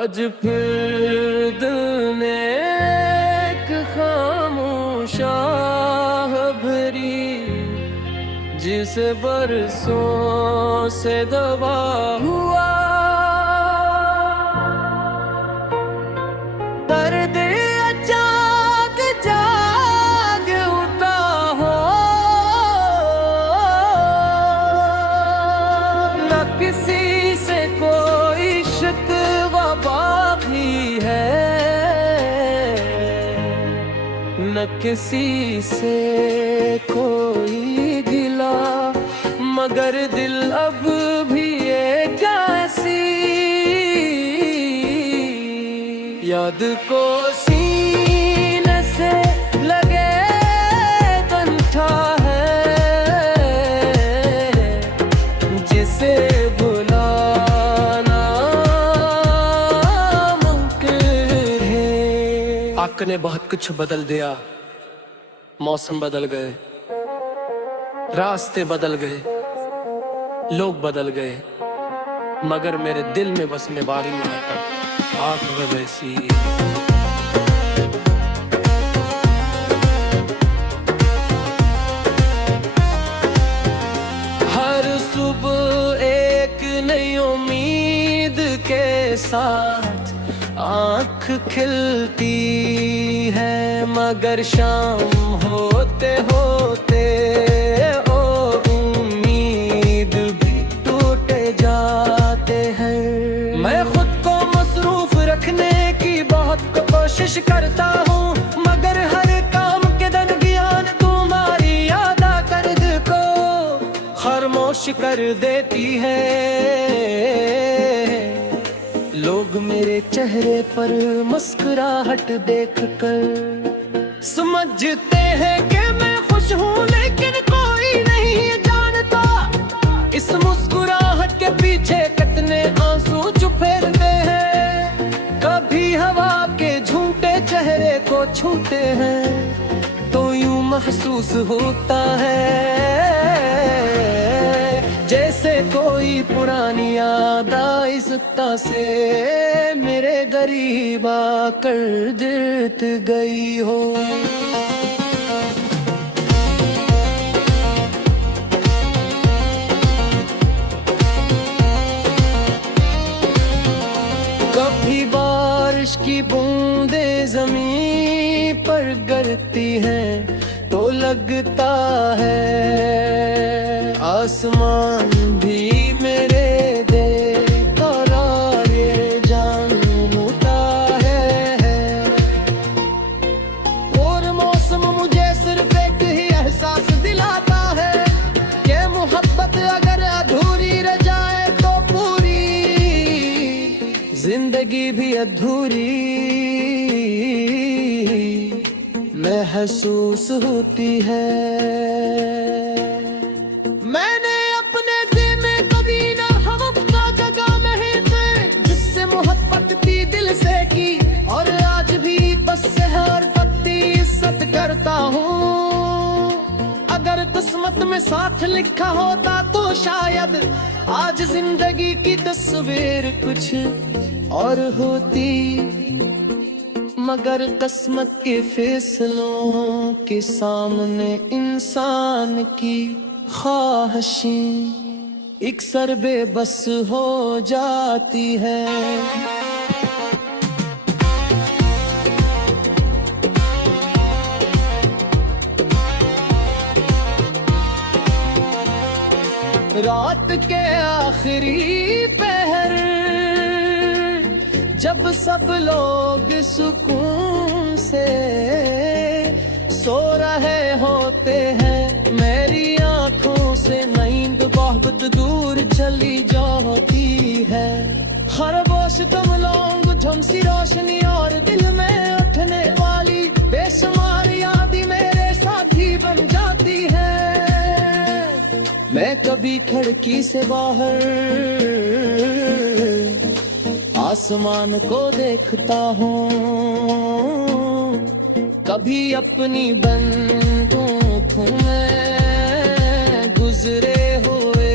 आज फिर दिल ने एक खामोश आह भरी, जिसे बरसों से दबा हुआ दर्द अचानक जाग उठा हो। न किसी से कोई शिकवा बाकी है, न किसी से कोई गिला, मगर दिल अब भी एक ऐसी याद को सीने से लगे कंठा है, जिसे भुलाना मुमकिन है। आग ने बहुत कुछ बदल दिया, मौसम बदल गए, रास्ते बदल गए, लोग बदल गए, मगर मेरे दिल में बस मैं बारी में आता आँख में वैसी। हर सुबह एक नई उम्मीद के साथ आँख खिलती है, मगर शाम होते होते ओ उम्मीद भी टूटे जाते हैं। मैं खुद को मसरूफ रखने की बहुत कोशिश करता हूँ, मगर हर काम के दरमियान तुम्हारी याद आकर दिल को खामोश कर देती है। लोग मेरे चेहरे पर मुस्कुराहट देखकर समझते हैं कि मैं खुश हूँ, लेकिन कोई नहीं जानता इस मुस्कुराहट के पीछे कितने आंसू छुपे हैं। कभी हवा के झूठे चेहरे को छूते हैं तो यूं महसूस होता है जैसे कोई पुरानी याद आहिस्ता से मेरे करीब आकर जीत गई हो। कभी बारिश की बूंदें ज़मीन पर गिरती हैं तो लगता है आसमान भी मेरे बेकरार ये जानता है। और मौसम मुझे सिर्फ एक ही एहसास दिलाता है कि मोहब्बत अगर अधूरी रह जाए तो पूरी जिंदगी भी अधूरी महसूस होती है। मैंने अपने दिल में कभी ना हम अपना जगह नहीं थे जिससे मोहब्बत थी दिल से की, और आज भी बस से हर वक्त इज्जत करता हूँ। अगर किस्मत में साथ लिखा होता तो शायद आज जिंदगी की तस्वीर कुछ और होती, मगर किस्मत के फैसलों के सामने इंसान की ख्वाहिशें अक्सर बेबस हो जाती है। रात के आखिरी पहर जब सब लोग सुकून से सो रहे होते हैं, मेरी आंखों से नींद बहुत दूर चली जाती है। खरगोश कमलोंग झुमसी रोशनी और दिल में उठने वाली बेशुमार यादें मेरे साथी बन जाती है। मैं कभी खिड़की से बाहर आसमान को देखता हूँ, कभी अपनी बंदूकों में गुजरे हुए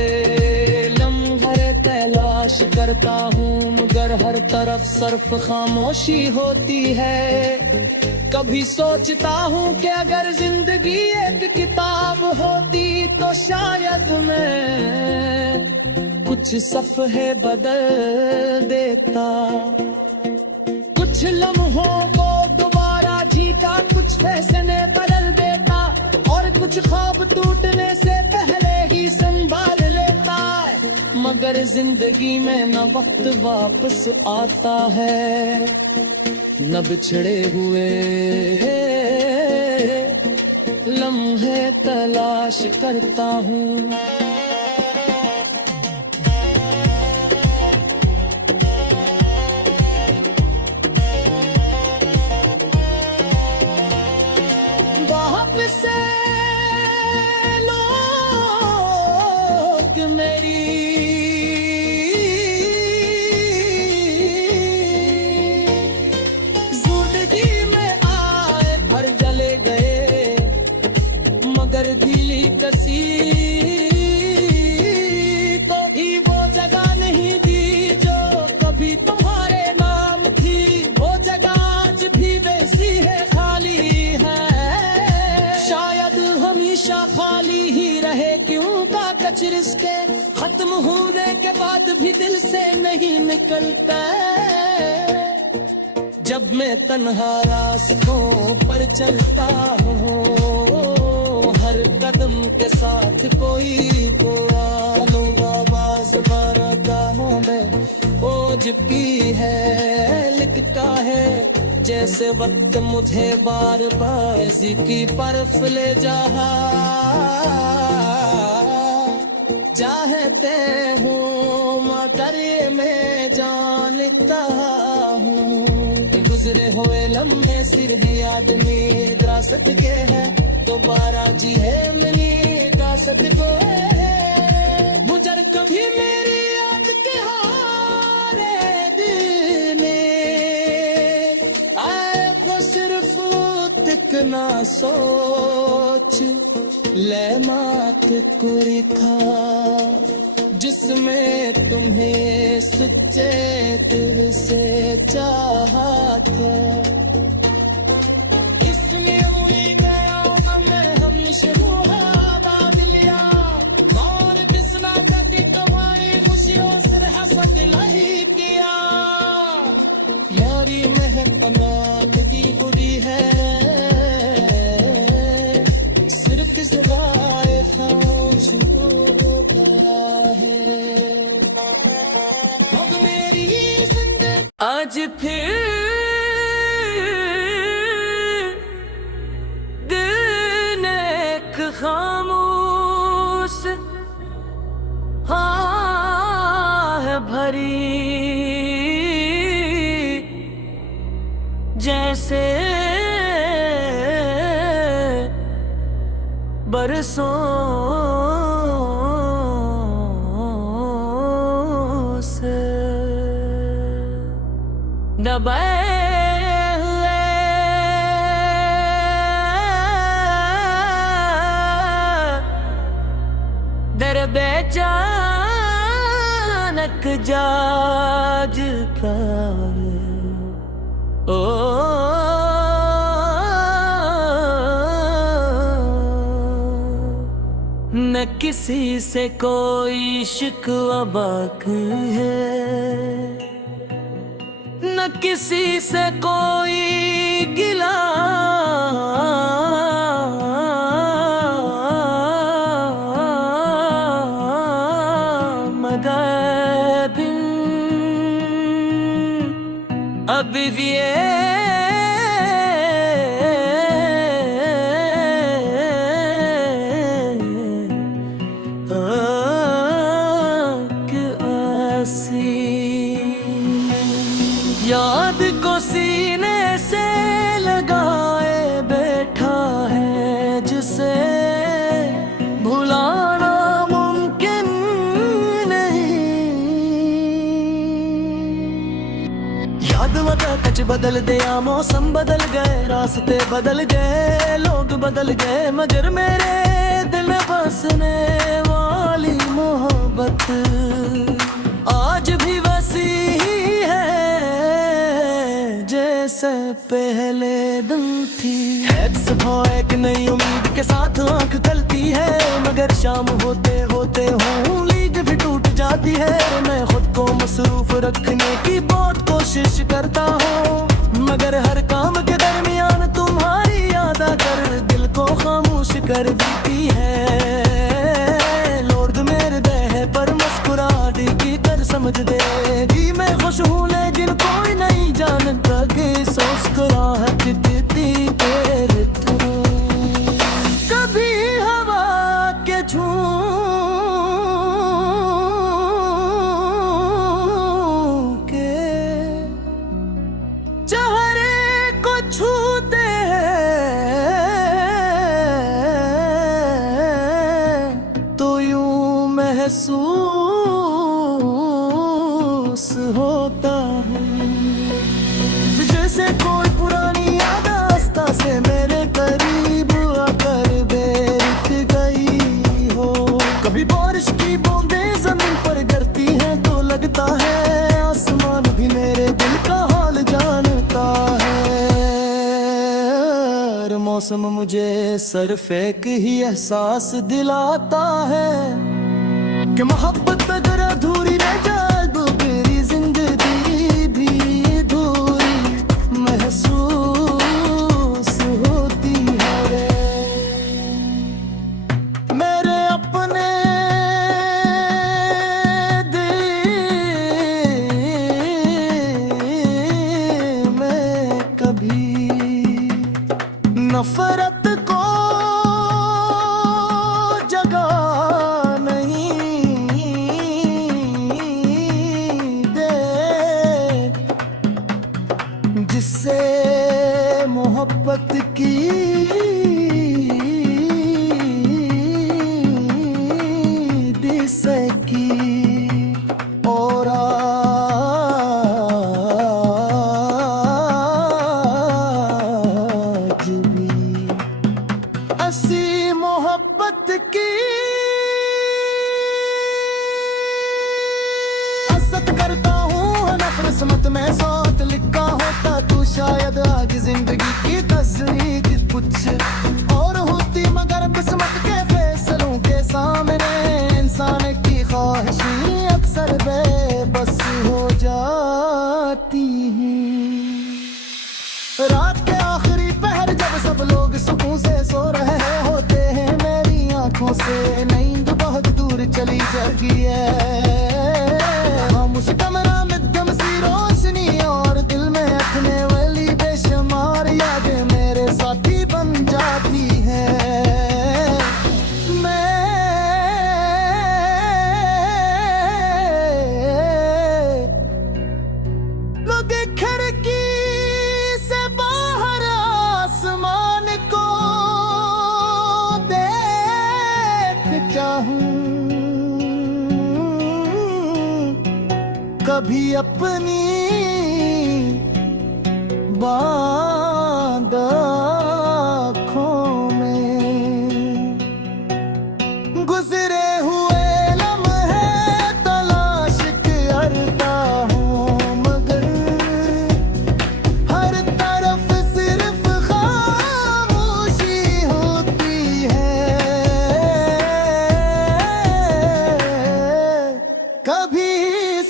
लम्हे तलाश कर करता हूँ मगर हर तरफ सिर्फ खामोशी होती है। कभी सोचता हूँ कि अगर जिंदगी एक किताब होती तो शायद मैं कुछ सफ़हे बदल देता। कुछ लम्हों को दोबारा जीता, कुछ फैसले बदल देता और कुछ ख्वाब टूटने से पहले ही संभाल लेता। मगर जिंदगी में न वक्त वापस आता है, न बिछड़े हुए लम्हे तलाश करता हूँ। वापस लोग मेरी जिंदगी में आए हर जले गए, मगर दिली कसी तो ही वो जगह नहीं दी जो कभी तुम्हारे नाम थी। वो जगह आज भी वैसी है, खाली है, शायद हमेशा खाली ही रहे। क्यों का कुछ रिश्ते खत्म होने के बाद भी दिल से नहीं निकलता। जब मैं तन्हा रास्तों पर चलता हूँ, हर कदम के साथ कोई तो आवाज मारा गानों में ओज की है, लिखता है जैसे वक्त मुझे बार बार की तरफ ले जा। चाहते हूँ मगर ये मैं जान लिखता हूँ। गुजरे हुए लम्हे सिर्फ आदमी विरासत के हैं, दोबारा जी है मिली विरासत को है। मुझे कभी मेरी याद के हारे दिन आए को सिर्फ तिकना सोच ले मात को रिखा, जिसमें तुम्हें सच्चे दिल से चाहा था। इसलिए हुई गया मैं हमेशा बाद लिया और बिस्ना की कहानी खुशियों से हसद नहीं किया। यारी महकमा दी बुरी है, सिर्फ ज़राए खामोश हो गया है। अब मेरी जिंदगी आज फिर दिन एक खामोश है भरी, जैसे बरसों से दबाए हुए दर बेचानक जाज कर ओ न किसी से कोई शिकवा बाकी है, न किसी से कोई गिला, मगर बिन अब ये याद को सीने से लगाए बैठा है, जिसे भुलाना मुमकिन नहीं। याद वदा कच बदल दिया, मौसम बदल गए, रास्ते बदल गए, लोग बदल गए, मगर मेरे दिल में बसने वाली मोहब्बत आज भी वैसे से पहले दिन थी। सुबह एक नई उम्मीद के साथ आंख खुलती है, मगर शाम होते होते उम्मीद भी टूट जाती है। मैं खुद को मसरूफ रखने की बहुत कोशिश करता हूँ, मगर हर काम के दरमियान तुम्हारी याद आकर दिल को खामोश कर देती है। लौट मेरे देह पर मुस्कुराहट की कर समझ दे कि मैं खुश हूँ, लेकिन कोई नहीं जानता कि मुस्कुराहट देती तेरे तरफ। कभी हवा के झोंके चेहरे को छूते हैं तो यूं महसूस होता है जैसे कोई पुरानी याद आस्था से मेरे करीब आकर बैठ गई हो। कभी बारिश की बूंदें जमीन पर गिरती हैं तो लगता है आसमान भी मेरे दिल का हाल जानता है। हर मौसम मुझे सर फेंक ही एहसास दिलाता है कि मोहब्बत अगर अधूरी रह जाए तो मेरी जिंदगी भी अधूरी महसूस होती है। मेरे अपने दिल में कभी नफरत को जगह नहीं दे, जिससे मोहब्बत की दिसकी और आज भी ऐसी मोहब्बत की हसरत करता हूँ। नफरत में साथ लिखा होता तू शायद आज जिंदगी की तस्वीर कुछ और होती, मगर किस्मत के फैसलों के सामने इंसान की ख्वाहिशें अक्सर बेबस हो जाती हैं। रात के आखिरी पहर जब सब लोग सुकून से सो रहे होते हैं, मेरी आंखों से नींद बहुत दूर चली जाती है। खामोश कमरा में दम सी रोशनी और दिल में अखने वाली बेशुमार यादें मेरे साथी बन जाती है। लोग खिड़की से बाहर आसमान को देखता हूँ, कभी अपनी बांध आँखों में गुजरे हुए लम्हे तलाश करता हूँ, मगर हर तरफ सिर्फ खामोशी होती है। कभी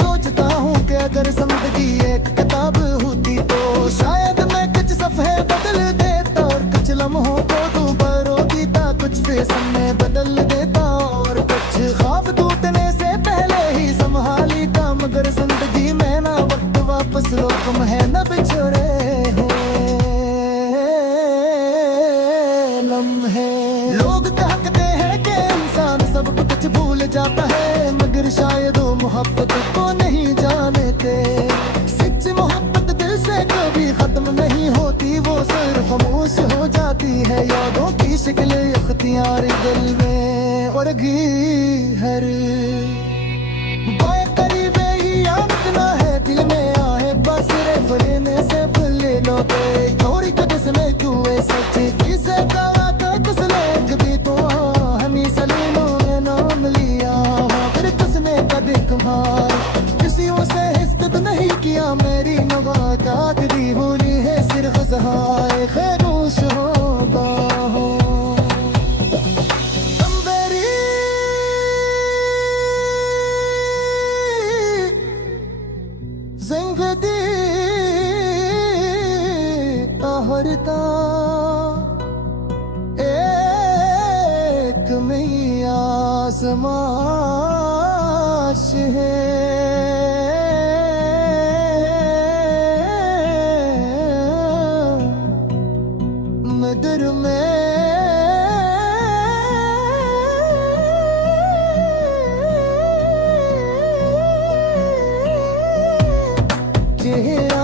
सोचता हूँ कि अगर जिंदगी एक किताब होती तो शायद मैं कुछ सफ़े बदल देता और कुछ लम्हों को दोबारा देता, कुछ फैशन में बदल देता और कुछ ख्वाब टूटने से पहले ही संभाली था। मगर जिंदगी में ना वक्त वापस लोग है न बिछड़े लम्हे। लोग कहते हैं कि इंसान सब कुछ भूल जाता है, मगर शायद वो मोहब्बत को नहीं जानते। सच्ची मोहब्बत दिल से कभी खत्म नहीं होती, वो सिर्फ खामोश हो जाती है। यादों की शिकल इख्तियार दिल में और हर बाय करीबे ही याद ना है दिल में आए बस रे फरेने से भले लो थोड़ी कदस में जुए सच किसे कहा था किस लोग भी तो हमी सलीलों में नाम लिया फिर किसने कभी तुम्हार किसी से हिस्सत नहीं किया मेरी नवाज़ दी भूली है। आहरता एक में आसमाश है मदर में चेहरा